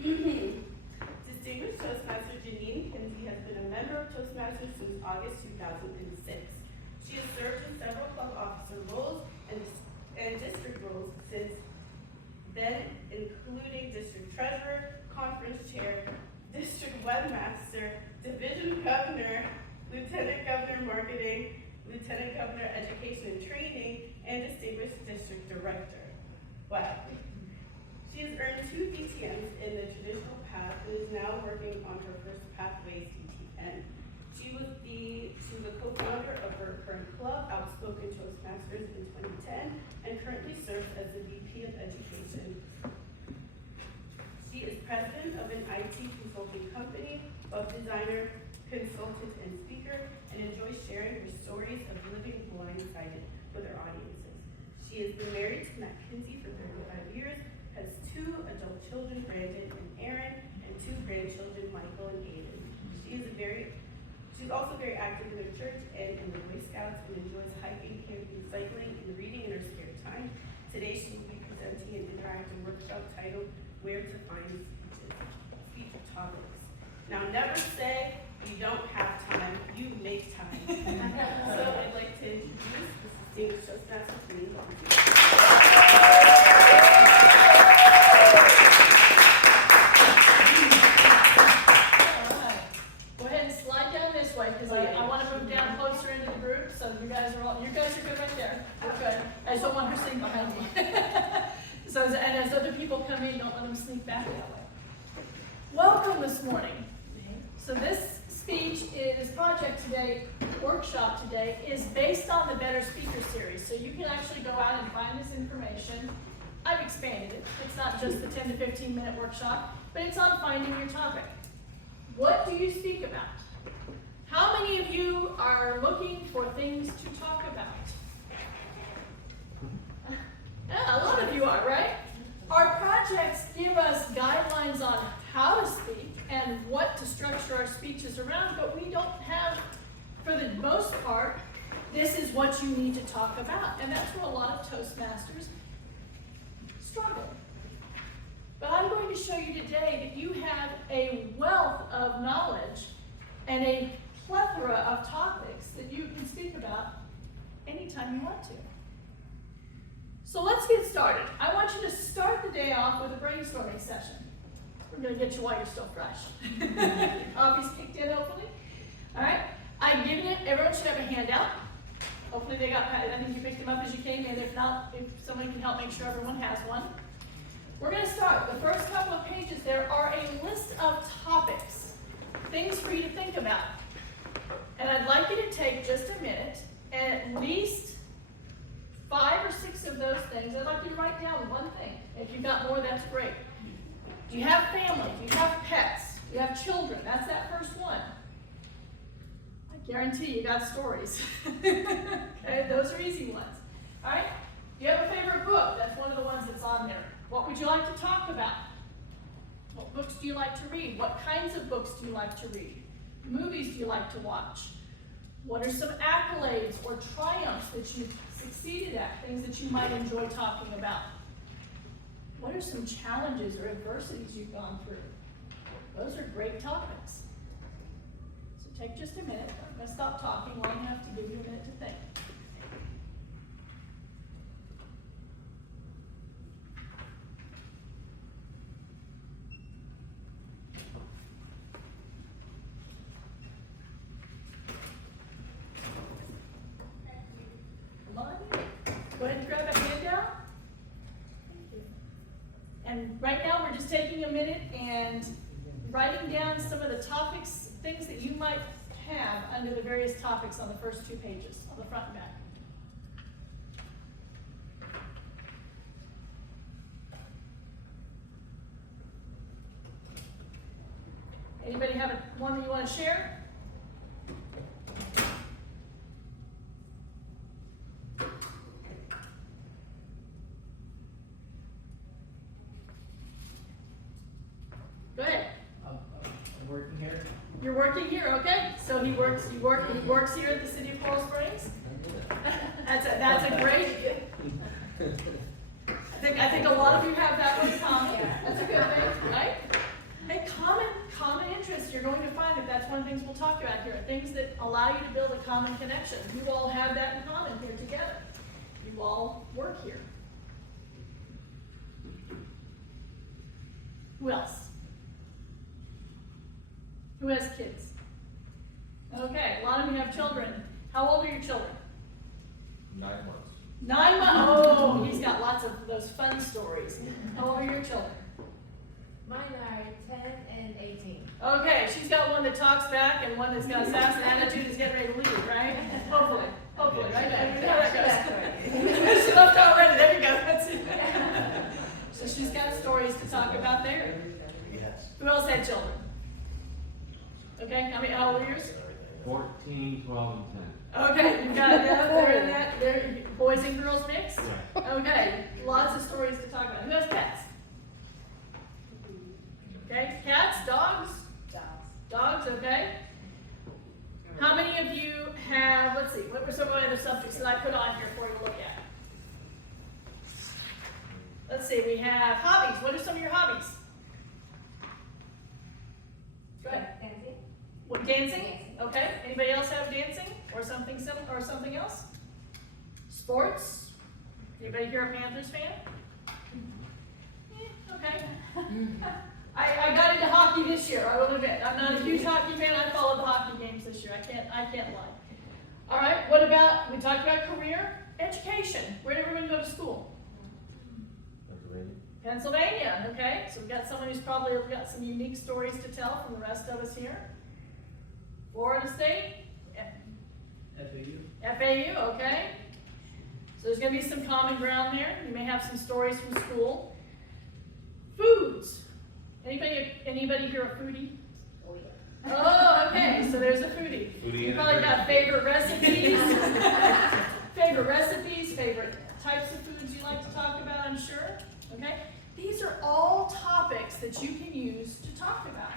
Distinguished Toastmaster Janine Kinsey has been a member of Toastmasters since August 2006. She has served in several club officer roles and district roles since then, including district treasurer, conference chair, district webmaster, division governor, lieutenant governor marketing, lieutenant governor education and training, and distinguished district director. Wow. She has earned 2 DTMs in the traditional path and is now working on her first Pathways DTN. She was the co-founder of her current club, Outspoken Toastmasters, in 2010, and currently serves as the VP of Education. She is president of an IT consulting company, web designer, consultant, and speaker, and enjoys sharing her stories of living blindsided with her audiences. She has been married to Matt Kinsey for 35 years, has 2 adult children, Brandon and Aaron, and 2 grandchildren, Michael and Aiden. She's also very active in her church and in the Boy Scouts, and enjoys hiking, camping, cycling, and reading in her spare time. Today she will be presenting an interactive workshop titled Where to Find Speech Topics. Now never say you don't have time, you make time. So I'd like to introduce the distinguished Toastmaster Janine Kinsey. I want to move down closer into the group, so you guys are good right there. You're good. I just don't want her sitting behind me. So, and as other people come in, don't let them sneak back that way. Welcome this morning. So this speech is project today, workshop today, is based on the Better Speaker series. So you can actually go out and find this information. I've expanded it. It's not just the 10 to 15 minute workshop, but it's on finding your topic. What do you speak about? How many of you are looking for things to talk about? Yeah, a lot of you are, right? Our projects give us guidelines on how to speak and what to structure our speeches around, but we don't have, for the most part, this is what you need to talk about. And that's where a lot of Toastmasters struggle. But I'm going to show you today that you have a wealth of knowledge and a plethora of topics that you can speak about anytime you want to. So let's get started. I want you to start the day off with a brainstorming session. We're going to get you while you're still fresh. Coffee's kicked in, hopefully. All right. I've given it. Everyone should have a handout. Hopefully they got. I think you picked them up as you came in. If not, if someone can help make sure everyone has one. We're going to start. The first couple of pages, there are a list of topics, things for you to think about. And I'd like you to take just a minute and at least 5 or 6 of those things, I'd like you to write down one thing. If you've got more, that's great. Do you have family? Do you have pets? Do you have children? That's that first one. I guarantee you got stories. Okay, those are easy ones. All right? Do you have a favorite book? That's one of the ones that's on there. What would you like to talk about? What books do you like to read? What kinds of books do you like to read? Movies do you like to watch? What are some accolades or triumphs that you've succeeded at, things that you might enjoy talking about? What are some challenges or adversities you've gone through? Those are great topics. So take just a minute. I'm going to stop talking long enough to give you a minute to think. Go ahead and grab a handout. And right now we're just taking a minute and writing down some of the topics, things that you might have under the various topics on the first 2 pages, on the front and back. Anybody have one that you want to share? Go ahead. I'm working here. You're working here, okay? So he works here at the City of Coral Springs. That's a great. I think a lot of you have that one in common. That's a good thing, right? one of the things we'll talk about here, things that allow you to build a common connection. You all have that in common here together. You all work here. Who else? Who has kids? Okay, a lot of you have children. How old are your children? 9 months. 9 months. Oh, he's got lots of those fun stories. How old are your children? Mine are 10 and 18. Okay, she's got one that talks back and one that's got a sass and attitude is getting ready to leave, right? Hopefully, right? You know how that goes. She left already, there you go, that's it. So she's got stories to talk about there. Yes. Who else had children? Okay, how old are yours? 14, 12, and 10. Okay, you got that, they're in that, they're boys and girls mix? Right. Okay, lots of stories to talk about. Who has pets? Okay, cats, dogs? Dogs, okay. How many of you have, let's see, what were some of the other subjects that I put on here for you to look at? Let's see, we have hobbies. What are some of your hobbies? Go ahead. Dancing. What, dancing? Okay. Anybody else have dancing or something similar or something else? Sports? Anybody here a Panthers fan? Okay. I got into hockey this year, I will admit. I'm not a huge hockey fan. I followed the hockey games this year. I can't lie. All right. What about, we talked about career, education. Where did everyone go to school? Pennsylvania, okay? So we've got someone who's probably got some unique stories to tell from the rest of us here. Florida State? FAU, okay? So there's going to be some common ground there. You may have some stories from school. Foods. Anybody here a foodie? Oh, yeah. Oh, okay, so there's a foodie. You probably got favorite recipes, favorite types of foods you like to talk about, I'm sure. Okay? These are all topics that you can use to talk about.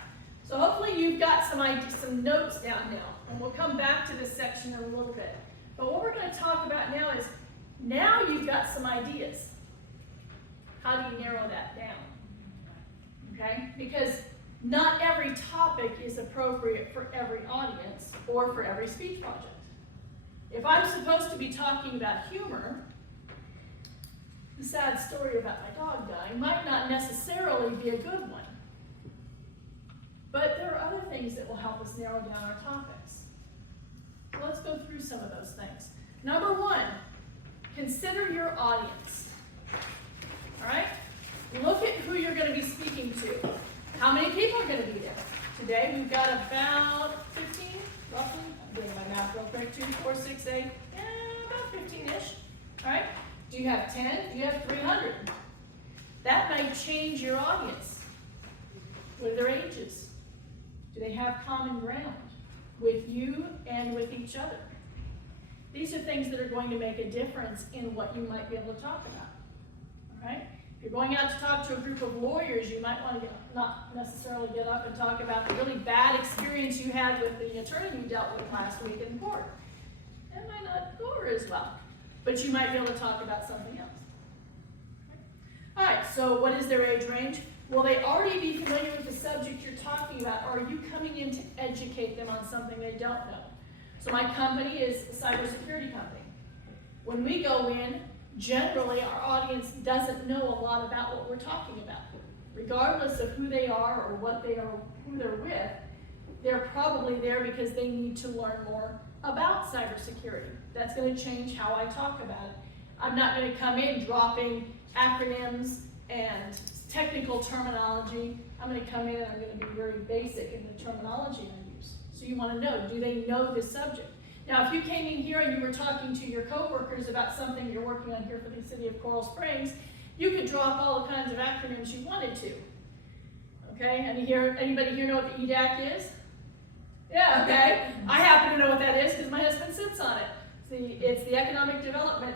So hopefully you've got some notes down now, and we'll come back to this section in a little bit. But what we're going to talk about now is, now you've got some ideas. How do you narrow that down? Okay? Because not every topic is appropriate for every audience or for every speech project. If I'm supposed to be talking about humor, the sad story about my dog dying might not necessarily be a good one. But there are other things that will help us narrow down our topics. So let's go through some of those things. Number one, consider your audience. All right? Look at who you're going to be speaking to. How many people are going to be there? Today we've got about 15, roughly. I'm doing my math real quick. 2, 4, 6, 8, about 15-ish. All right? Do you have 10? Do you have 300? That might change your audience. What are their ages? Do they have common ground with you and with each other? These are things that are going to make a difference in what you might be able to talk about. All right? If you're going out to talk to a group of lawyers, you might want to not necessarily get up and talk about the really bad experience you had with the attorney you dealt with last week in court. That might not go over as well, but you might be able to talk about something else. All right, so what is their age range? Will they already be familiar with the subject you're talking about, or are you coming in to educate them on something they don't know? So my company is a cybersecurity company. When we go in, generally our audience doesn't know a lot about what we're talking about. Regardless of who they are or what they are, who they're with, they're probably there because they need to learn more about cybersecurity. That's going to change how I talk about it. I'm not going to come in dropping acronyms and technical terminology. I'm going to come in and I'm going to be very basic in the terminology I use. So you want to know, do they know this subject? Now, if you came in here and you were talking to your coworkers about something you're working on here for the city of Coral Springs, you could drop all the kinds of acronyms you wanted to. Okay, anybody here know what the EDAC is? Yeah, okay. I happen to know what that is because my husband sits on it. It's the Economic Development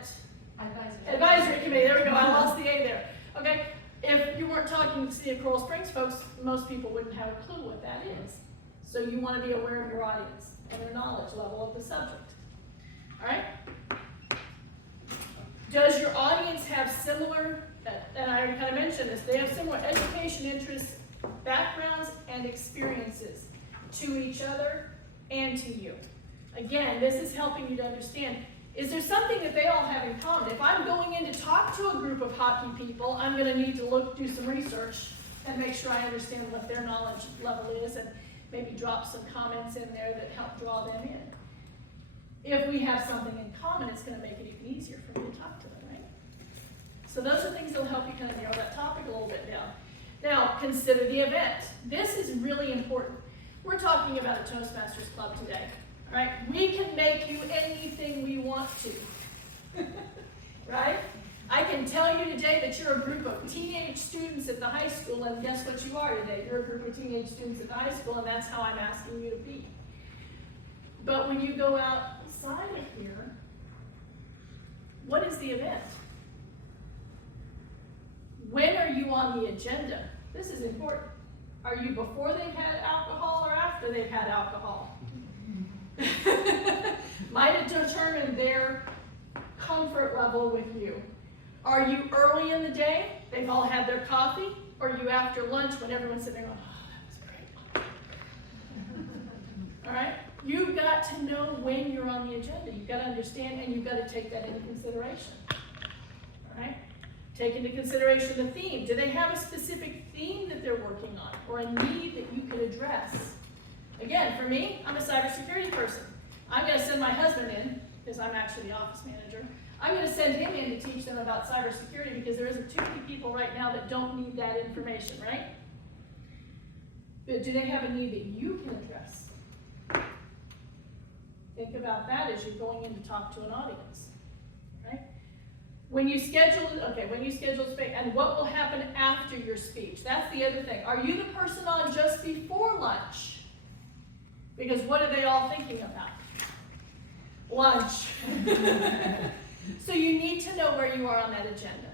Advisory Committee. There we go, I lost the A there. Okay, if you weren't talking to the city of Coral Springs folks, most people wouldn't have a clue what that is. So you want to be aware of your audience and their knowledge level of the subject. All right? Does your audience have similar, and I already kind of mentioned this, they have similar education interests, backgrounds, and experiences. to each other and to you. Again, this is helping you to understand, is there something that they all have in common? If I'm going in to talk to a group of hockey people, I'm going to need to do some research and make sure I understand what their knowledge level is, and maybe drop some comments in there that help draw them in. If we have something in common, it's going to make it even easier for me to talk to them, right? So those are things that will help you kind of narrow that topic a little bit down. Now, consider the event. This is really important. We're talking about a Toastmasters Club today, all right? We can make you anything we want to, right? I can tell you today that you're a group of teenage students at the high school, and guess what you are today? You're a group of teenage students at the high school, and that's how I'm asking you to be. But when you go outside of here, what is the event? When are you on the agenda? This is important. Are you before they've had alcohol or after they've had alcohol? Might determine their comfort level with you. Are you early in the day? They've all had their coffee? Or are you after lunch when everyone's sitting there going, oh, that was great. All right? You've got to know when you're on the agenda. You've got to understand, and you've got to take that into consideration. All right? Take into consideration the theme. Do they have a specific theme that they're working on, or a need that you could address? Again, for me, I'm a cybersecurity person. I'm going to send my husband in, because I'm actually the office manager. I'm going to send him in to teach them about cybersecurity, because there isn't too many people right now that don't need that information, right? But do they have a need that you can address? Think about that as you're going in to talk to an audience, right? When you schedule, speech, and what will happen after your speech? That's the other thing. Are you the person on just before lunch? Because what are they all thinking about? Lunch. So you need to know where you are on that agenda,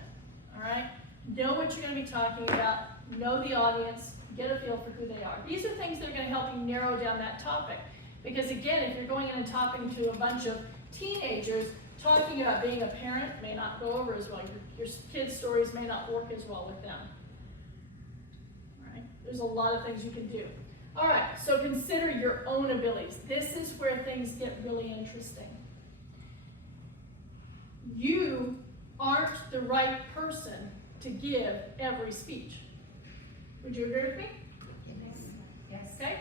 all right? Know what you're going to be talking about, know the audience, get a feel for who they are. These are things that are going to help you narrow down that topic. Because again, if you're going in and talking to a bunch of teenagers, talking about being a parent may not go over as well. Your kids' stories may not work as well with them. All right? There's a lot of things you can do. All right, so consider your own abilities. This is where things get really interesting. You aren't the right person to give every speech. Would you agree with me? Yes. Okay?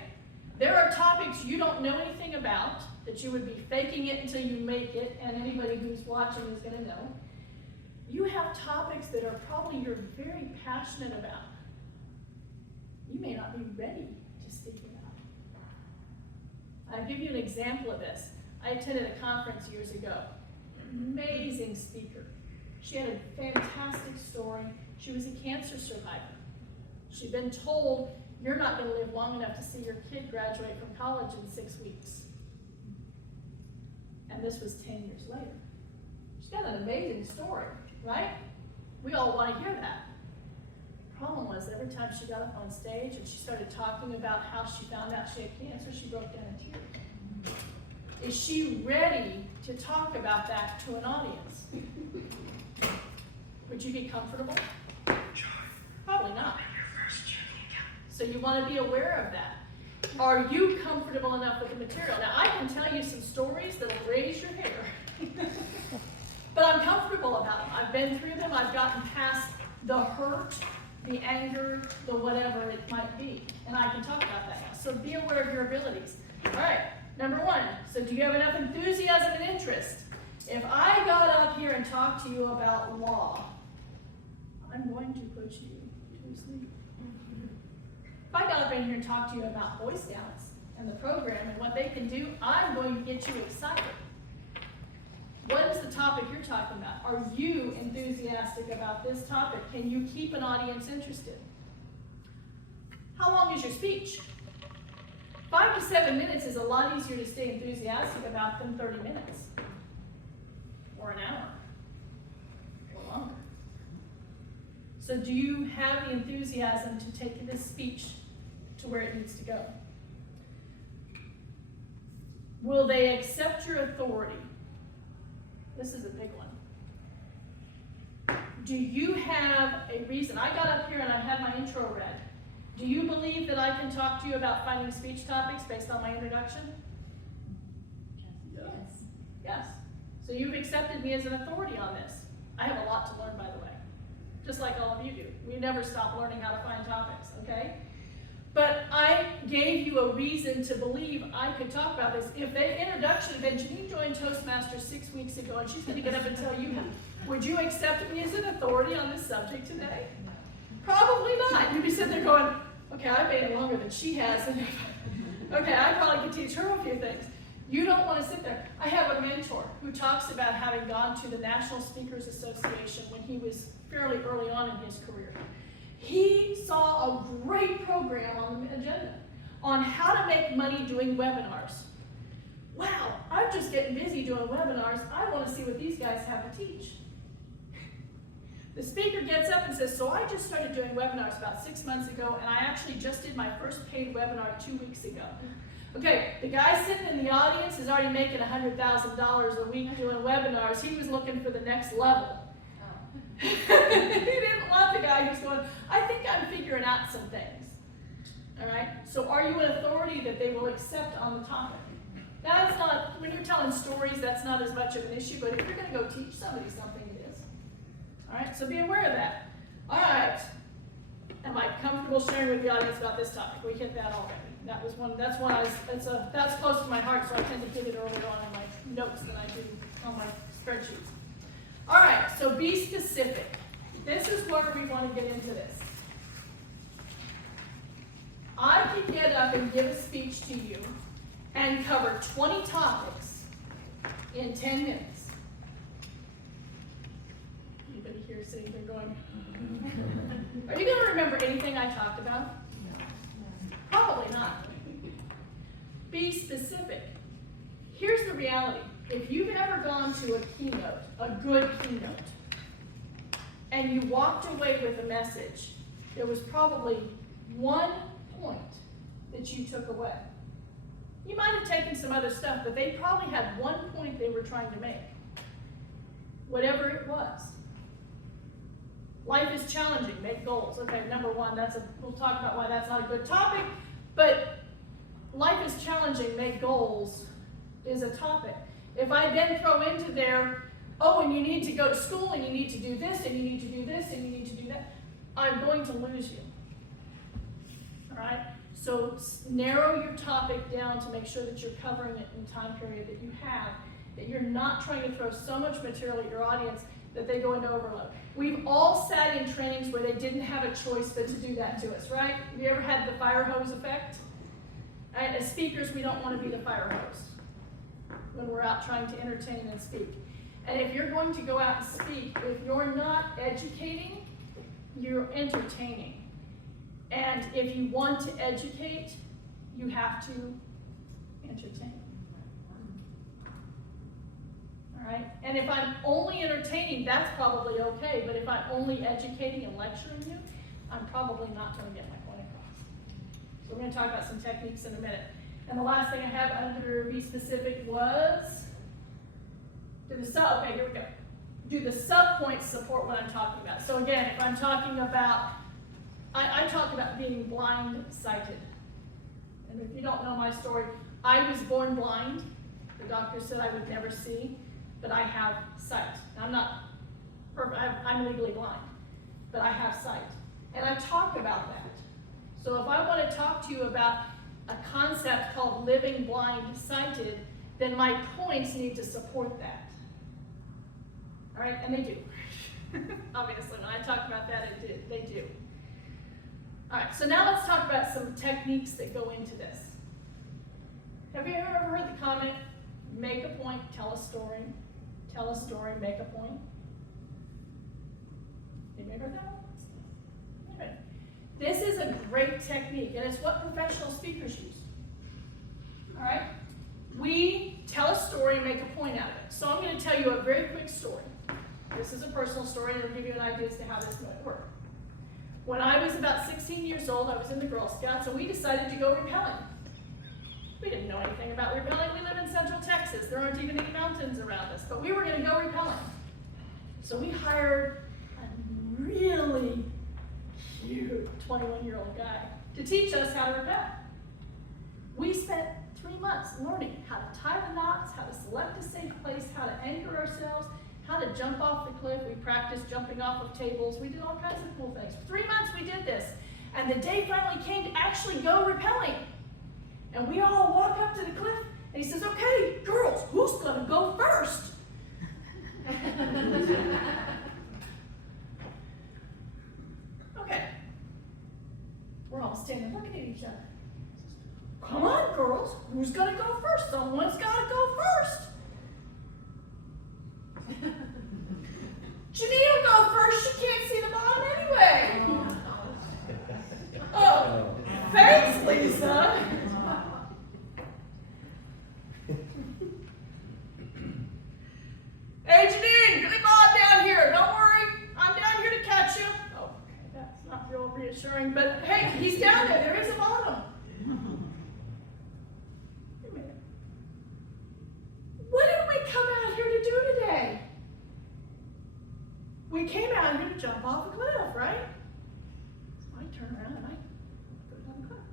There are topics you don't know anything about, that you would be faking it until you make it, and anybody who's watching is going to know. You have topics that are probably you're very passionate about. You may not be ready to speak about. I'll give you an example of this. I attended a conference years ago. Amazing speaker. She had a fantastic story. She was a cancer survivor. She'd been told, you're not going to live long enough to see your kid graduate from college in 6 weeks. And this was 10 years later. She's got an amazing story, right? We all want to hear that. Problem was, every time she got up on stage and she started talking about how she found out she had cancer, she broke down in tears. Is she ready to talk about that to an audience? Would you be comfortable? Probably not. So you want to be aware of that. Are you comfortable enough with the material? Now, I can tell you some stories that'll raise your hair. But I'm comfortable about them. I've been through them. I've gotten past the hurt, the anger, the whatever it might be. And I can talk about that now. So be aware of your abilities. All right, number one. So do you have enough enthusiasm and interest? If I got up here and talked to you about law, I'm going to put you to sleep. If I got up in here and talked to you about Boy Scouts and the program and what they can do, I'm going to get you excited. What is the topic you're talking about? Are you enthusiastic about this topic? Can you keep an audience interested? How long is your speech? 5 to 7 minutes is a lot easier to stay enthusiastic about than 30 minutes. Or an hour. Or longer. So do you have the enthusiasm to take this speech to where it needs to go? Will they accept your authority? This is a big one. Do you have a reason? I got up here and I had my intro read. Do you believe that I can talk to you about finding speech topics based on my introduction? Yes. Yes. So you've accepted me as an authority on this. I have a lot to learn, by the way. Just like all of you do. We never stop learning how to find topics, okay? But I gave you a reason to believe I could talk about this. If the introduction had been, Janine joined Toastmasters 6 weeks ago, and she's gonna get up and tell you, would you accept me as an authority on this subject today? Probably not. You'd be sitting there going, okay, I've been it longer than she has, and okay, I probably could teach her a few things. You don't want to sit there. I have a mentor who talks about having gone to the National Speakers Association when he was fairly early on in his career. He saw a great program on the agenda on how to make money doing webinars. Wow, I'm just getting busy doing webinars. I want to see what these guys have to teach. The speaker gets up and says, so I just started doing webinars about 6 months ago, and I actually just did my first paid webinar 2 weeks ago. Okay, the guy sitting in the audience is already making $100,000 a week doing webinars. He was looking for the next level. He didn't want the guy who's going, I think I'm figuring out some things. All right, so are you an authority that they will accept on the topic? Now, it's not, when you're telling stories, that's not as much of an issue, but if you're going to go teach somebody something, it is. All right, so be aware of that. All right, am I comfortable sharing with the audience about this topic? We hit that already. That's one I was, that's close to my heart, so I tend to hit it earlier on in my notes than I do on my spreadsheets. All right, so be specific. This is where we want to get into this. I could get up and give a speech to you and cover 20 topics in 10 minutes. Anybody here sitting there going, are you going to remember anything I talked about? Probably not. Be specific. Here's the reality. If you've ever gone to a keynote, a good keynote, and you walked away with a message, there was probably one point that you took away. You might have taken some other stuff, but they probably had one point they were trying to make. Whatever it was. Life is challenging, make goals. Okay, number one, we'll talk about why that's not a good topic, but life is challenging, make goals is a topic. If I then throw into there, oh, and you need to go to school, and you need to do this, and you need to do this, and you need to do that, I'm going to lose you. All right? So narrow your topic down to make sure that you're covering it in the time period that you have, that you're not trying to throw so much material at your audience that they go into overload. We've all sat in trainings where they didn't have a choice but to do that to us, right? Have you ever had the fire hose effect? Right? As speakers, we don't want to be the fire hose when we're out trying to entertain and speak. And if you're going to go out and speak, if you're not educating, you're entertaining. And if you want to educate, you have to entertain. All right? And if I'm only entertaining, that's probably okay. But if I'm only educating and lecturing you, I'm probably not going to get my point across. So we're going to talk about some techniques in a minute. And the last thing I have under be specific was, okay, here we go. Do the sub-points support what I'm talking about? So again, if I'm talking about, I talk about being blind-sighted. And if you don't know my story, I was born blind. The doctor said I would never see, but I have sight. Now, I'm not perfect, I'm legally blind, but I have sight. And I've talked about that. So if I want to talk to you about a concept called living blind-sighted, then my points need to support that. All right, and they do. Obviously, when I talk about that, they do. All right, so now let's talk about some techniques that go into this. Have you ever heard the comment, make a point, tell a story, make a point? Have you ever heard that one? All right. This is a great technique, and it's what professional speakers use. All right? We tell a story and make a point out of it. So I'm going to tell you a very quick story. This is a personal story, and it'll give you an idea as to how this might work. When I was about 16 years old, I was in the Girl Scouts, and we decided to go rappelling. We didn't know anything about rappelling. We live in Central Texas. There aren't even any mountains around us, but we were going to go rappelling. So we hired a really cute 21-year-old guy. to teach us how to repel. We spent 3 months learning how to tie the knots, how to select a safe place, how to anchor ourselves, how to jump off the cliff. We practiced jumping off of tables. We did all kinds of cool things. For 3 months we did this. And the day finally came to actually go rappelling. And we all walk up to the cliff, and he says, okay, girls, who's gonna go first? Okay. We're all standing looking at each other. Come on, girls, who's gonna go first? Someone's gotta go first. Janine will go first, she can't see the bottom anyway. Oh, thanks, Lisa. Hey, Janine, come on down here. Don't worry, I'm down here to catch you. Oh, okay, that's not real reassuring, but hey, he's down there. There is a bottom. Wait a minute. What did we come out here to do today? We came out here to jump off a cliff, right? So I turn around and I go down the cliff.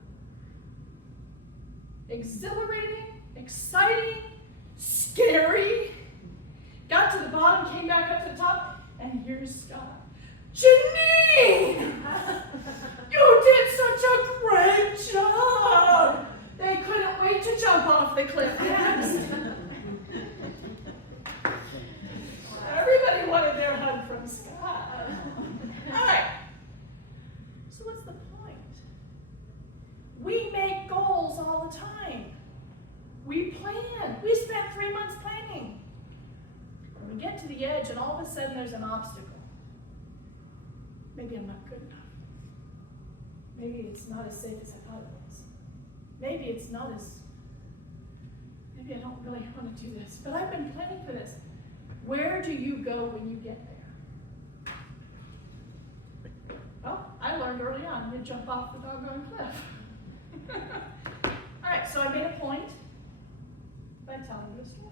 Exhilarating, exciting, scary. Got to the bottom, came back up to the top, and here's Scott. Janine! You did such a great job! They couldn't wait to jump off the cliff next. Everybody wanted their hug from Scott. All right. So what's the point? We make goals all the time. We plan. We spent 3 months planning. When we get to the edge and all of a sudden there's an obstacle. Maybe I'm not good enough. Maybe it's not as safe as I thought it was. Maybe it's not as, maybe I don't really want to do this, but I've been planning for this. Where do you go when you get there? Well, I learned early on, you jump off the doggone cliff. All right, so I made a point by telling you a story.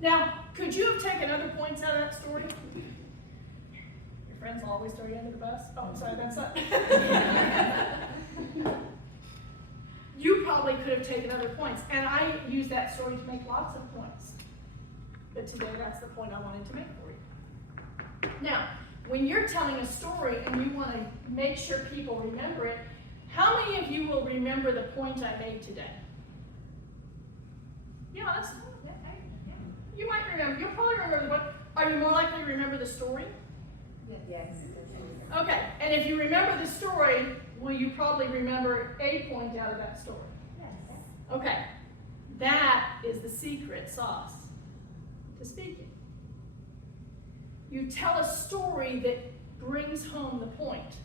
Now, could you have taken other points out of that story? Your friends will always throw you under the bus. Oh, I'm sorry, that's not. You probably could have taken other points, and I use that story to make lots of points. But today, that's the point I wanted to make for you. Now, when you're telling a story and you want to make sure people remember it, how many of you will remember the point I made today? Yeah, that's. You might remember. You'll probably remember the book. Are you more likely to remember the story? Yes. Okay, and if you remember the story, will you probably remember a point out of that story? Yes. Okay, that is the secret sauce to speaking. You tell a story that brings home the point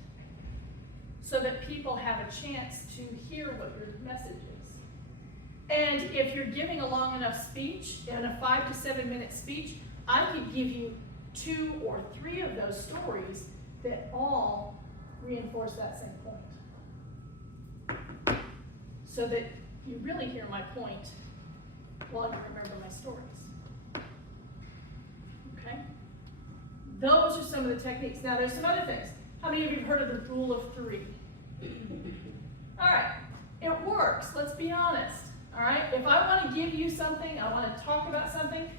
so that people have a chance to hear what your message is. And if you're giving a long enough speech, in a 5 to 7 minute speech, I could give you 2 or 3 of those stories that all reinforce that same point. So that you really hear my point while you remember my stories. Okay? Those are some of the techniques. Now there's some other things. How many of you have heard of the rule of 3? All right, it works, let's be honest. All right, if I want to give you something, I want to talk about something,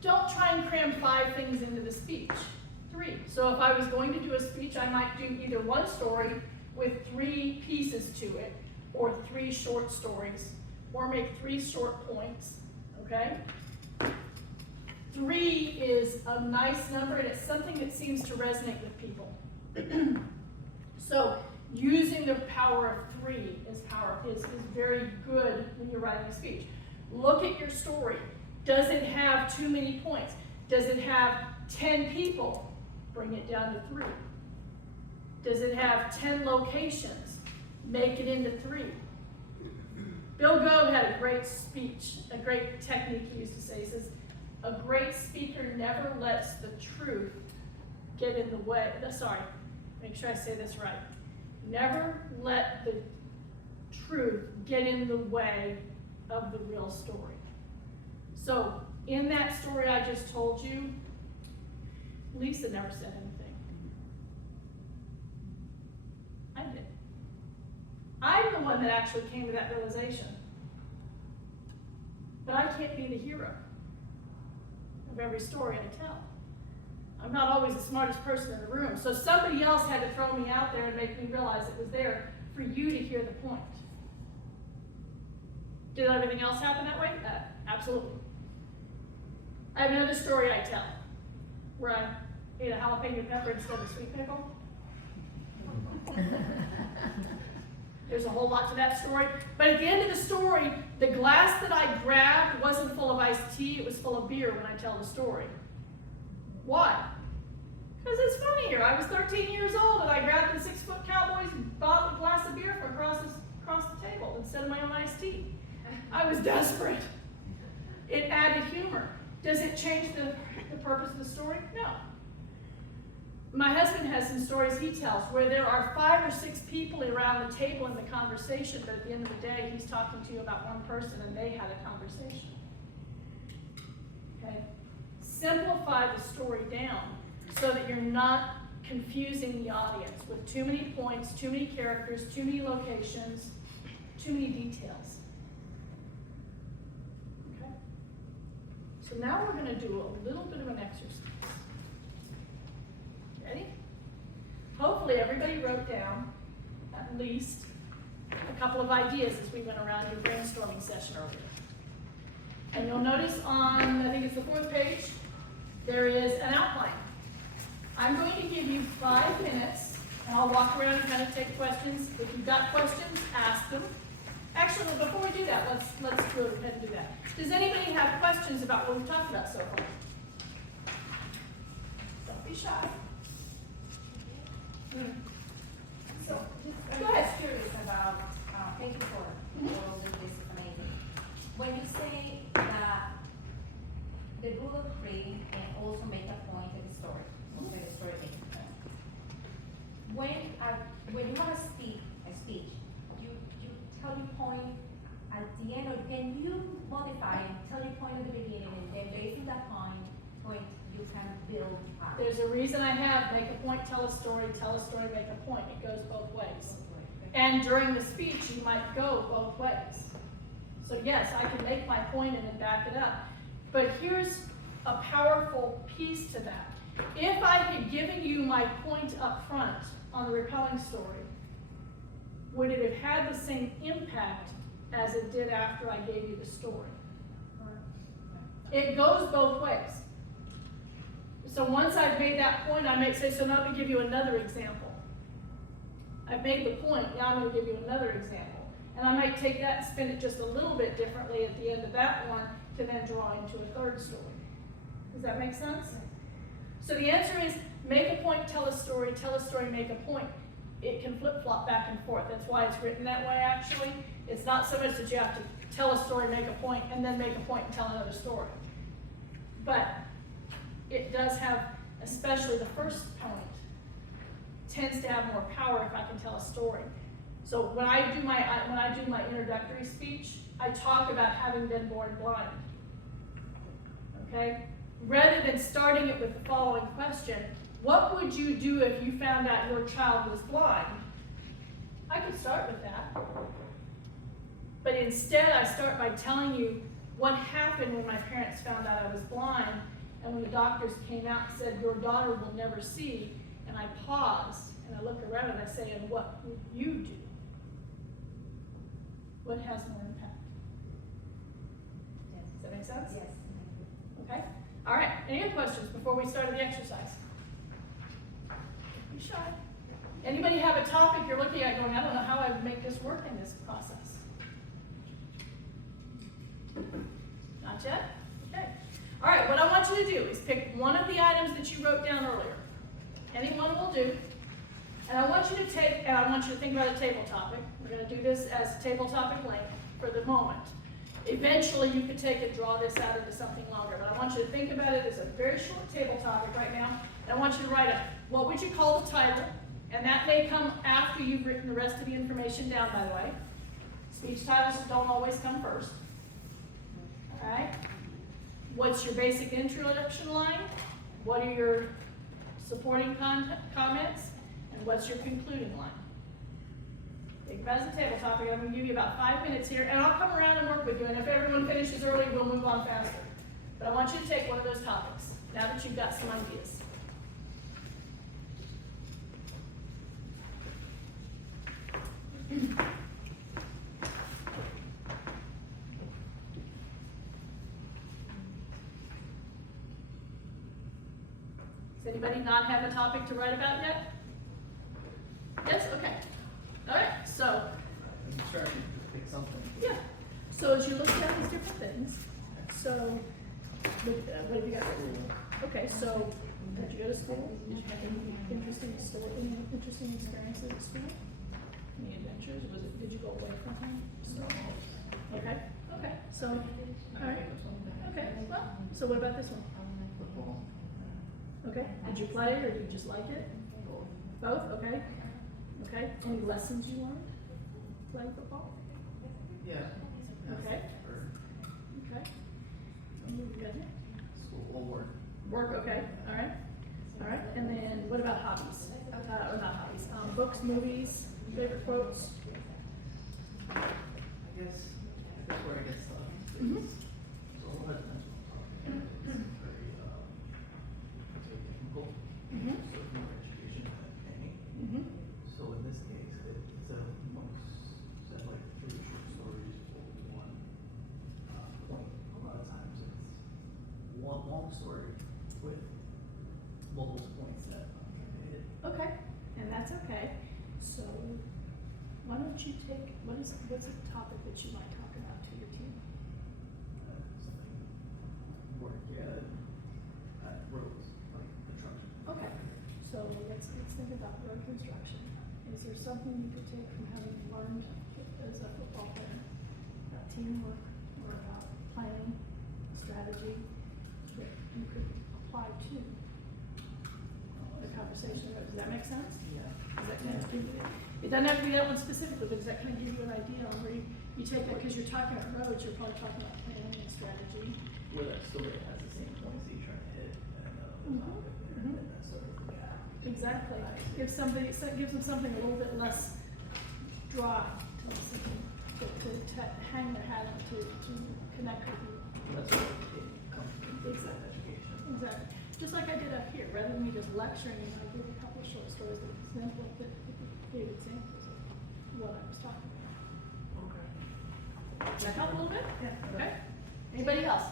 don't try and cram 5 things into the speech. 3. So if I was going to do a speech, I might do either one story with 3 pieces to it, or 3 short stories, or make 3 short points, okay? 3 is a nice number, and it's something that seems to resonate with people. So using the power of 3 is very good when you're writing a speech. Look at your story. Does it have too many points? Does it have 10 people? Bring it down to 3. Does it have 10 locations? Make it into 3. Bill Gove had a great speech, a great technique he used to say. He says, a great speaker never lets the truth get in the way. Sorry, make sure I say this right. Never let the truth get in the way of the real story. So in that story I just told you, Lisa never said anything. I did. the one that actually came to that realization. But I can't be the hero of every story I tell. I'm not always the smartest person in the room, so somebody else had to throw me out there and make me realize it was there for you to hear the point. Did everything else happen that way? Absolutely. I have another story I tell, where I ate a jalapeno pepper instead of sweet pickle. There's a whole lot to that story. But at the end of the story, the glass that I grabbed wasn't full of iced tea, it was full of beer when I tell the story. Why? Because it's funnier. I was 13 years old and I grabbed the 6-foot cowboy's bottle glass of beer from across the table instead of my own iced tea. I was desperate. It added humor. Does it change the purpose of the story? No. My husband has some stories he tells where there are 5 or 6 people around the table in the conversation, but at the end of the day, he's talking to you about one person and they had a conversation. Okay? Simplify the story down so that you're not confusing the audience with too many points, too many characters, too many locations, too many details. Okay? So now we're going to do a little bit of an exercise. Ready? Hopefully everybody wrote down at least a couple of ideas as we went around your brainstorming session earlier. And you'll notice on, I think it's the 4th page, there is an outline. I'm going to give you 5 minutes, and I'll walk around and kind of take questions. If you've got questions, ask them. Actually, before we do that, let's go ahead and do that. Does anybody have questions about what we've talked about so far? Don't be shy. So, just, Go I'm ahead. just curious about, thank you for all of this, is amazing. When you say that the rule of 3 and also make a point in the story, also in the story makes a point. When you have a speech, you tell your point at the end, or can you modify and tell your point at the beginning, and then based on that point, you can build up? There's a reason I have make a point, tell a story, make a point. It goes both ways. And during the speech, you might go both ways. So yes, I can make my point and then back it up. But here's a powerful piece to that. If I had given you my point up front on the repelling story, would it have had the same impact as it did after I gave you the story? It goes both ways. So once I've made that point, I might say, so now let me give you another example. I've made the point, now I'm going to give you another example. And I might take that and spin it just a little bit differently at the end of that one to then draw into a third story. Does that make sense? So the answer is, make a point, tell a story, make a point. It can flip-flop back and forth. That's why it's written that way, actually. It's not so much that you have to tell a story, make a point, and then make a point and tell another story. But it does have, especially the first point, tends to have more power if I can tell a story. So when I do my introductory speech, I talk about having been born blind. Okay? Rather than starting it with the following question, what would you do if you found out your child was blind? I could start with that. But instead, I start by telling you what happened when my parents found out I was blind, and when the doctors came out and said, your daughter will never see, and I paused, and I look around and I say, and what would you do? What has more impact? Does that make sense? Yes. Okay? All right, any other questions before we start the exercise? Be shy. Anybody have a topic you're looking at going, I don't know how I would make this work in this process? Not yet? Okay. All right, what I want you to do is pick one of the items that you wrote down earlier. Any one will do. And I want you to think about a table topic. We're going to do this as a table topic length for the moment. Eventually, you could take and draw this out into something longer, but I want you to think about it as a very short table topic right now. And I want you to write up, what would you call the title? And that may come after you've written the rest of the information down, by the way. Speech titles don't always come first. All right? What's your basic introduction line? What are your supporting comments? And what's your concluding line? take it as a table topic. I'm gonna give you about 5 minutes here, and I'll come around and work with you, and if everyone finishes early, we'll move on faster. But I want you to take one of those topics, now that you've got some ideas. Does anybody not have a topic to write about yet? Yes, okay. All right, so, I'm trying to pick something. yeah. So as you look at these different things, so, what have you got? Okay, so, did you go to school? Did you have any interesting experiences at school? Any adventures? Did you go away from home? Okay, so, all right, okay, well, so what about this one? Football. Okay, did you play or did you just like it? Both, okay. Okay, any lessons you learned playing football? Yeah. Okay. Or Okay. And what you got here? school or work. Work, okay, all right. All right, and then what about hobbies? Or not hobbies, books, movies, favorite quotes? I guess that's where it gets tough. Mhm. So a lot of times when I'm talking, it's very, technical. Mhm. So it's more education than training. Mhm. So in this case, it's a most, said like 3 short stories or 1 point. A lot of times it's one long story with multiple points that I'm trying to hit. Okay, and that's okay. So, why don't you take, what's a topic that you might talk about to your team? Something work, yeah, roads, like construction. Okay, so let's think about road construction. Is there something you could take from having learned as a football player about teamwork or about planning, strategy that you could apply to the conversation? Does that make sense? Yeah. Does that kind of give you, it doesn't have to be that one specifically, but does that kind of give you an idea on where you take that, because you're talking about roads, you're probably talking about planning and strategy. Where that story has the same points that you're trying to hit, and Mhm. topic there, Mhm. and that's sort of the gap. Exactly. Gives them something a little bit less dry to listen to hang their hat on, to connect with you. That's where it comes from, Exactly. education. Exactly. Just like I did up here, rather than me just lecturing, I gave a couple of short stories that gave examples of what I was talking about. Okay. Does that help a little bit? Yeah. Okay. Anybody else?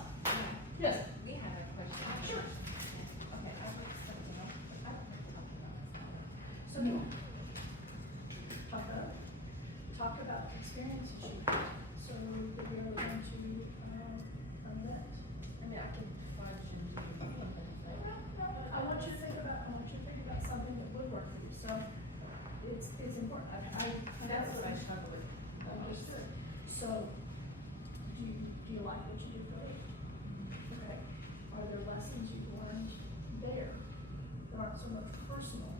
Yes. We have a question. Sure. Okay, I will something else. I don't know something else. So, talk about experiences you had. So, that we are going to, omit. I mean, I can fudge and do something like. I want you to think about something that would work for you, so it's important, That's what I struggle with. Understood. So, do you like what you do, Blake? Okay. Are there lessons you learned there that aren't so much personal,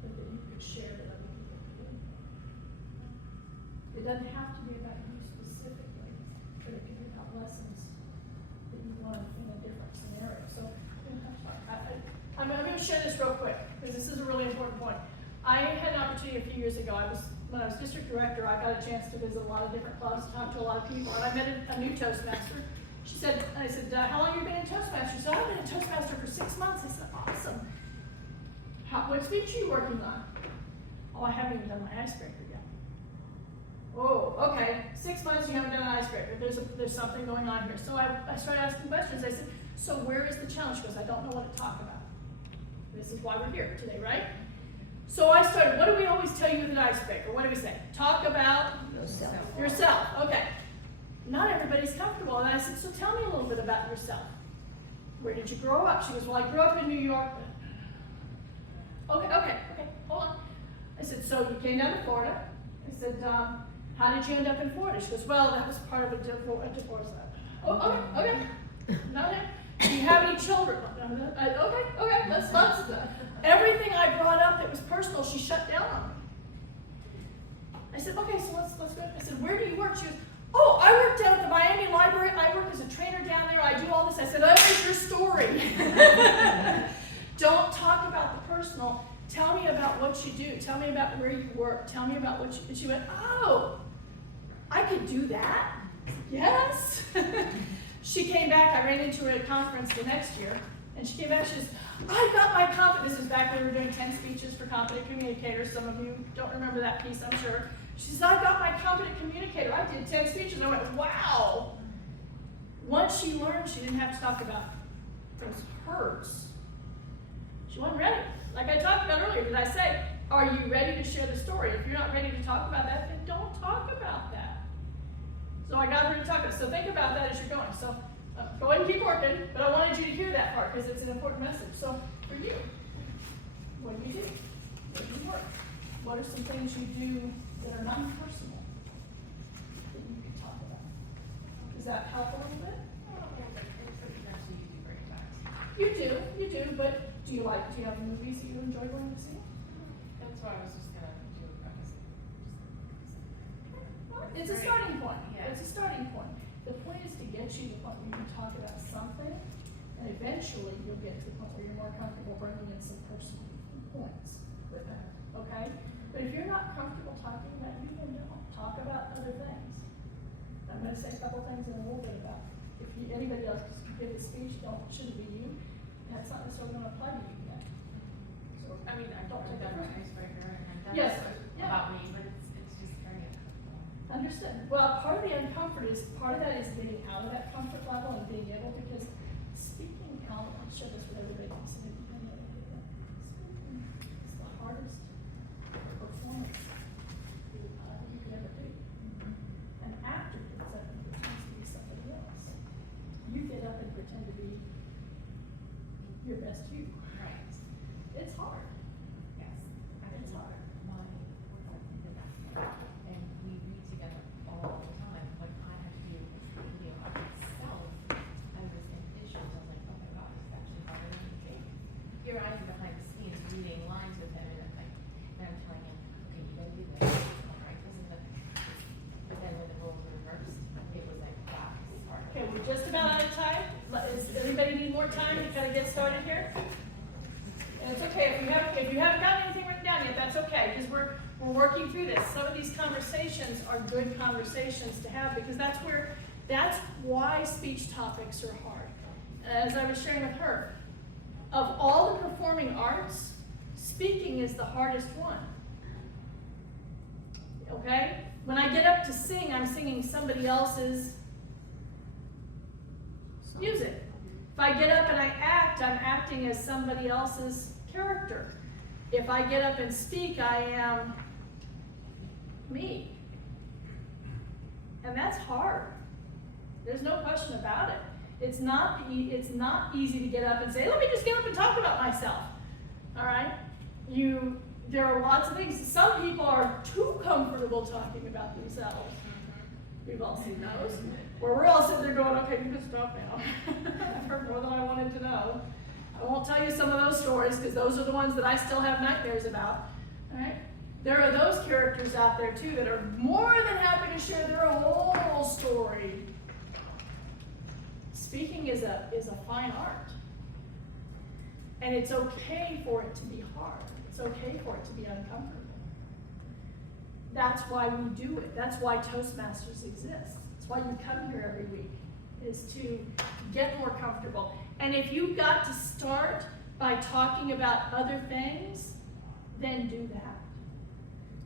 but that you could share that other people could do? It doesn't have to be about you specifically, but it could be about lessons that you learned in a different scenario. So, I'm going to share this real quick, because this is a really important point. I had an opportunity a few years ago, when I was district director, I got a chance to visit a lot of different clubs, talk to a lot of people, and I met a new Toastmaster. I said, how long have you been in Toastmasters? She said, I've been a Toastmaster for 6 months. I said, awesome. What speech are you working on? Oh, I haven't even done my icebreaker yet. Oh, okay, 6 months you haven't done an icebreaker. There's something going on here. So I started asking questions. I said, so where is the challenge? She goes, I don't know what to talk about. This is why we're here today, right? So I started, what do we always tell you with an icebreaker? What do we say? Talk about yourself. Okay. Not everybody's comfortable. And I said, so tell me a little bit about yourself. Where did you grow up? She goes, well, I grew up in New York. Okay, hold on. I said, so you came down to Florida. I said, how did you end up in Florida? She goes, well, that was part of a divorce. Oh, okay. No. Do you have any children? Okay, let's everything I brought up that was personal, she shut down on me. I said, okay, so let's go. I said, where do you work? She goes, oh, I work down at the Miami Library. I work as a trainer down there. I do all this. I said, that is your story. Don't talk about the personal. tell me about what you do, tell me about where you work, tell me about what you, and she went, oh, I could do that? Yes. She came back, I ran into her at a conference the next year, and she came back, she says, I got my competent, this was back when we were doing 10 speeches for competent communicators, some of you don't remember that piece, I'm sure. She says, I got my competent communicator, I did 10 speeches, and I went, wow. Once she learned she didn't have to talk about those hurts, she wasn't ready. Like I talked about earlier, did I say, are you ready to share the story? If you're not ready to talk about that, then don't talk about that. So I got her to talk about it. So think about that as you're going. So go ahead and keep working, but I wanted you to hear that part because it's an important message. So for you, what do you do? Where do you work? What are some things you do that are non-personal that you can talk about? Does that help a little bit? You do, but do you have movies that you enjoy going to see? That's why I was just gonna do a preface. It's a starting point. Yeah. It's a starting point. The point is to get you to the point where you can talk about something, and eventually you'll get to the point where you're more comfortable bringing in some personal points with that, okay? But if you're not comfortable talking about you, then don't. Talk about other things. I'm gonna say a couple things in a little bit about if anybody else give a speech, shouldn't be you. That's not necessarily gonna apply to you yet. So, I mean, I've don't take done it my personally. icebreaker and I've done Yes, stuff yeah. about me, but it's just very uncomfortable. Understood. Well, part of the uncomfort is, part of that is getting out of that comfort level and being able, because speaking out, I'll share this with everybody, so that you can know that speaking is the hardest performance you can ever do. An actor gets up and pretends to be somebody else. You get up and pretend to be your best you. Right. It's hard. Yes. It's hard. My boyfriend did that. And we read together all the time. When I had to do a video of myself, I was in issues. I was like, oh my God, it's actually harder than you think. Here I am behind the scenes reading lines with him, and I'm like, then I'm telling him, okay, you gotta do this. All right, this is the. But then when the roles were reversed, it was like, wow, this is harder. Okay, we're just about out of time. Does anybody need more time to kind of get started here? And it's okay, if you haven't got anything written down yet, that's okay, because we're working through this. Some of these conversations are good conversations to have, because that's why speech topics are hard. As I was sharing with her, of all the performing arts, speaking is the hardest one. Okay? When I get up to sing, I'm singing somebody else's music. If I get up and I act, I'm acting as somebody else's character. If I get up and speak, I am me. And that's hard. There's no question about it. It's not easy to get up and say, let me just get up and talk about myself. All right? There are lots of things. Some people are too comfortable talking about themselves. We've all seen those. Where we're all sitting there going, okay, you can stop now. I've heard more than I wanted to know. I won't tell you some of those stories, because those are the ones that I still have nightmares about. All right? There are those characters out there too that are more than happy to share their whole story. Speaking is a fine art. And it's okay for it to be hard. It's okay for it to be uncomfortable. That's why we do it. That's why Toastmasters exists. That's why you come here every week, is to get more comfortable. And if you got to start by talking about other things, then do that.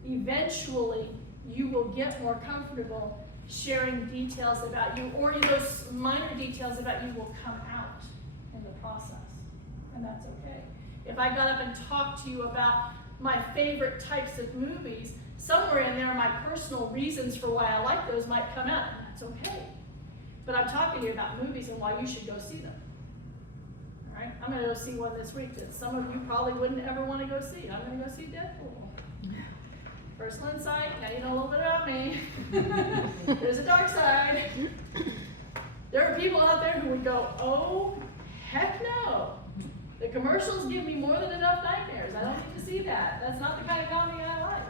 Eventually, you will get more comfortable sharing details about you, or those minor details about you will come out in the process. And that's okay. If I got up and talked to you about my favorite types of movies, somewhere in there my personal reasons for why I like those might come out, and that's okay. But I'm talking to you about movies and why you should go see them. All right? I'm going to go see one this week that some of you probably wouldn't ever want to go see. I'm going to go see Deadpool. Personal insight, now you know a little bit about me. There's a dark side. There are people out there who would go, oh, heck no. The commercials give me more than enough nightmares. I don't need to see that. That's not the kind of comedy I like.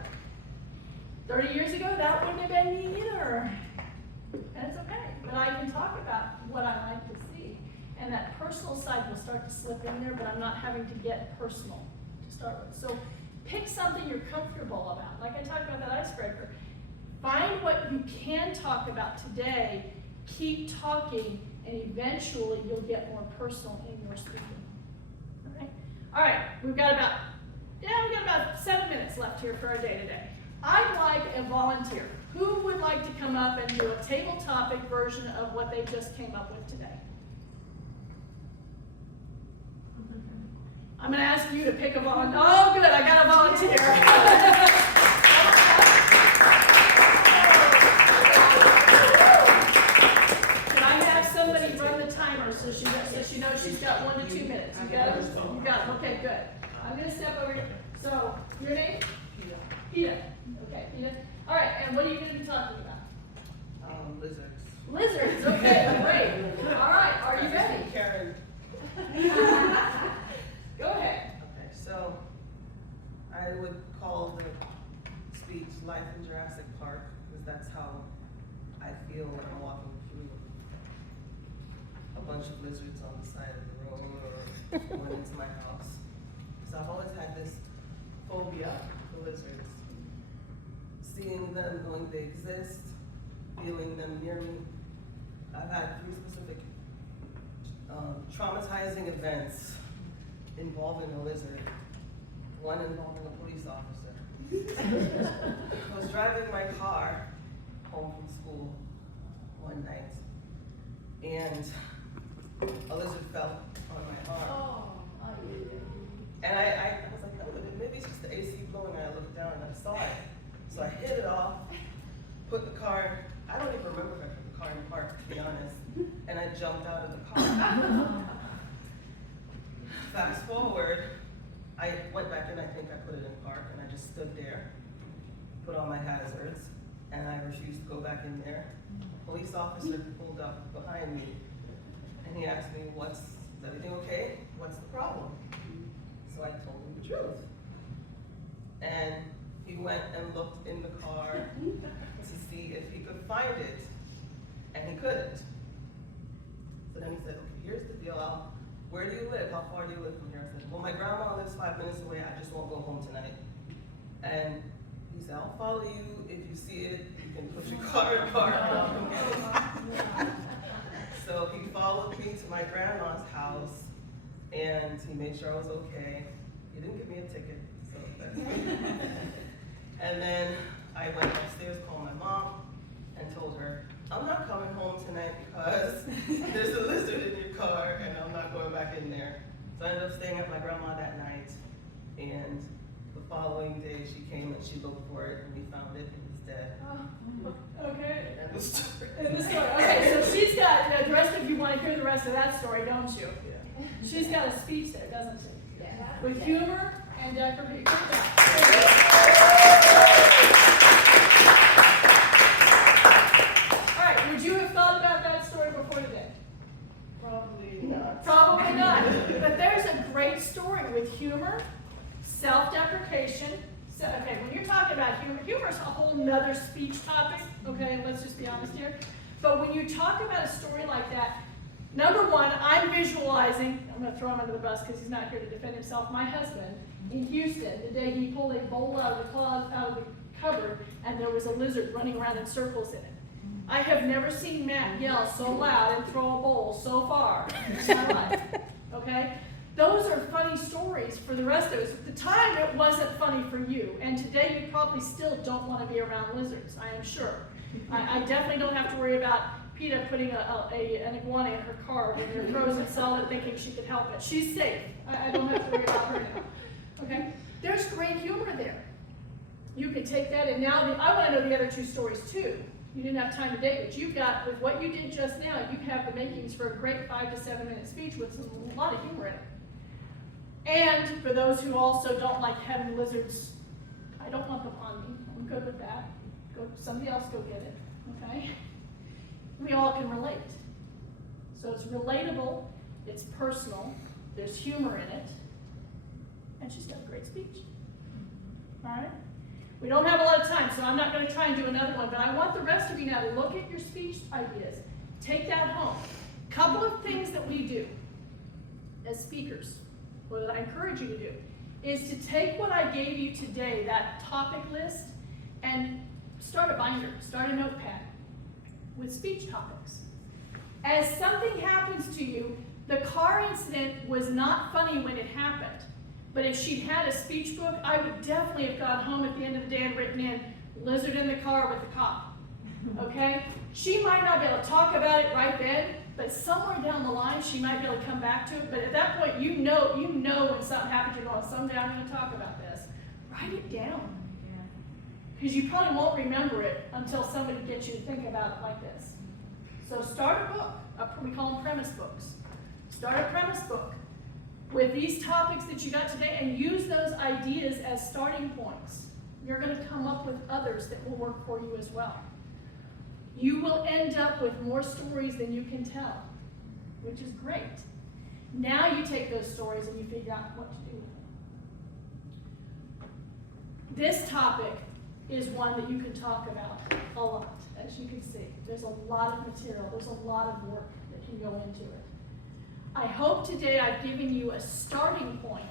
30 years ago, that wouldn't have been me either. And it's okay. But I can talk about what I like to see. And that personal side will start to slip in there, but I'm not having to get personal to start with. So pick something you're comfortable about. Like I talked about that icebreaker. Find what you can talk about today, keep talking, and eventually you'll get more personal in your speaking. All right, we've got about 7 minutes left here for our day today. I'd like a volunteer. Who would like to come up and do a table topic version of what they just came up with today? I'm going to ask you to pick a volunteer. Oh, good, I got a volunteer. Can I have somebody run the timer so she knows she's got 1 to 2 minutes? You got it? You got it. Okay, good. I'm going to step over here. So, your name? Peta. Okay, Peta. All right, and what are you going to be talking about? Lizards. Lizards. Okay, great. All right, are you ready? Karen. Go ahead. Okay, so I would call the speech Life in Jurassic Park, because that's how I feel when I'm walking through a bunch of lizards on the side of the road or when it's my house. So I've always had this phobia for lizards. Seeing them, knowing they exist, feeling them near me. I've had 3 specific traumatizing events involving a lizard, one involving a police officer. I was driving my car home from school one night, and a lizard fell on my arm. And I was like, oh, maybe it's just the AC blowing, and I looked down and I saw it. So I hit it off, put the car, I don't even remember if I put the car in park, to be honest, and I jumped out of the car. Fast forward, I went back in, I think I put it in park, and I just stood there, put on my hazards, and I refused to go back in there. A police officer pulled up behind me, and he asked me, is everything okay? What's the problem? So I told him the truth. And he went and looked in the car to see if he could find it, and he couldn't. So then he said, okay, here's the deal, where do you live? How far do you live from here? I said, well, my grandma lives 5 minutes away, I just won't go home tonight. And he said, I'll follow you, if you see it, you can put your car in park and I'll come get it. So he followed me to my grandma's house, and he made sure I was okay. He didn't give me a ticket, so that's good. And then I went upstairs, called my mom, and told her, I'm not coming home tonight because there's a lizard in your car and I'm not going back in there. So I ended up staying at my grandma that night, and the following day she came and she looked for it and we found it, it was dead. Okay. And the story. Okay, so she's got, the rest of you want to hear the rest of that story, don't you? Yeah. She's got a speech there, doesn't she? Yeah. With humor and decoration. All right, would you have thought about that story before today? Probably not. Probably not. But there's a great story with humor, self-deprecation. So, okay, when you're talking about humor is a whole nother speech topic, okay, let's just be honest here. But when you talk about a story like that, number one, I'm visualizing, I'm going to throw him under the bus because he's not here to defend himself, my husband in Houston, the day he pulled a bowl out of the cupboard and there was a lizard running around in circles in it. I have never seen Matt yell so loud and throw a bowl so far in my life, okay? Those are funny stories for the rest of us. At the time, it wasn't funny for you, and today you probably still don't want to be around lizards, I am sure. I definitely don't have to worry about Peta putting an iguana in her car when you're frozen solid thinking she could help it. She's safe. I don't have to worry about her now, okay? There's great humor there. You could take that, and now I want to know the other 2 stories too. You didn't have time today, but you've got, with what you did just now, you have the makings for a great 5 to 7 minute speech with a lot of humor in it. And for those who also don't like having lizards, I don't want them on me. I'm good with that. Somebody else go get it, okay? We all can relate. So it's relatable, it's personal, there's humor in it, and she's got a great speech. All right? We don't have a lot of time, so I'm not going to try and do another one, but I want the rest of you now to look at your speech ideas. Take that home. Couple of things that we do as speakers, or that I encourage you to do, is to take what I gave you today, that topic list, and start a binder, start a notepad with speech topics. As something happens to you, the car incident was not funny when it happened, but if she'd had a speech book, I would definitely have gone home at the end of the day and written in, lizard in the car with the cop, okay? She might not be able to talk about it right then, but somewhere down the line, she might be able to come back to it, but at that point, you know when something happens, you're going, someday I'm gonna talk about this. Write it down. Because you probably won't remember it until somebody gets you to think about it like this. So start a book, we call them premise books. Start a premise book with these topics that you got today and use those ideas as starting points. You're gonna come up with others that will work for you as well. You will end up with more stories than you can tell, which is great. Now you take those stories and you figure out what to do with them. This topic is one that you can talk about a lot, as you can see. There's a lot of material, there's a lot of work that can go into it. I hope today I've given you a starting point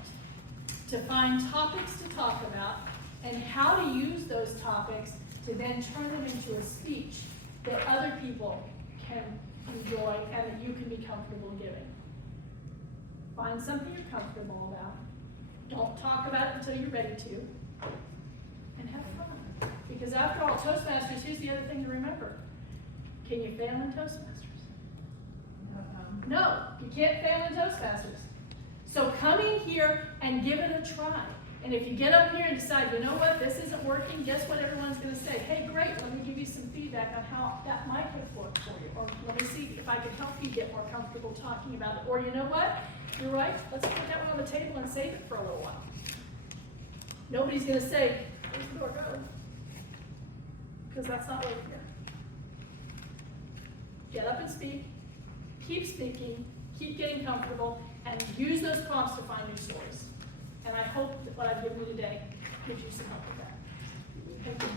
to find topics to talk about and how to use those topics to then turn them into a speech that other people can enjoy and that you can be comfortable giving. Find something you're comfortable about. Don't talk about it until you're ready to. And have fun. Because after all, Toastmasters, here's the other thing to remember. Can you fail in Toastmasters? No, you can't fail in Toastmasters. So come in here and give it a try. And if you get up here and decide, you know what, this isn't working, guess what everyone's gonna say? Hey, great, let me give you some feedback on how that might have worked for you. Or let me see if I can help you get more comfortable talking about it. Or you know what, you're right, let's put that one on the table and save it for a little while. Nobody's gonna say, where's the door going? Because that's not what you're here. Get up and speak, keep speaking, keep getting comfortable, and use those prompts to find new stories. And I hope that what I've given you today gives you some help with that. Thank you.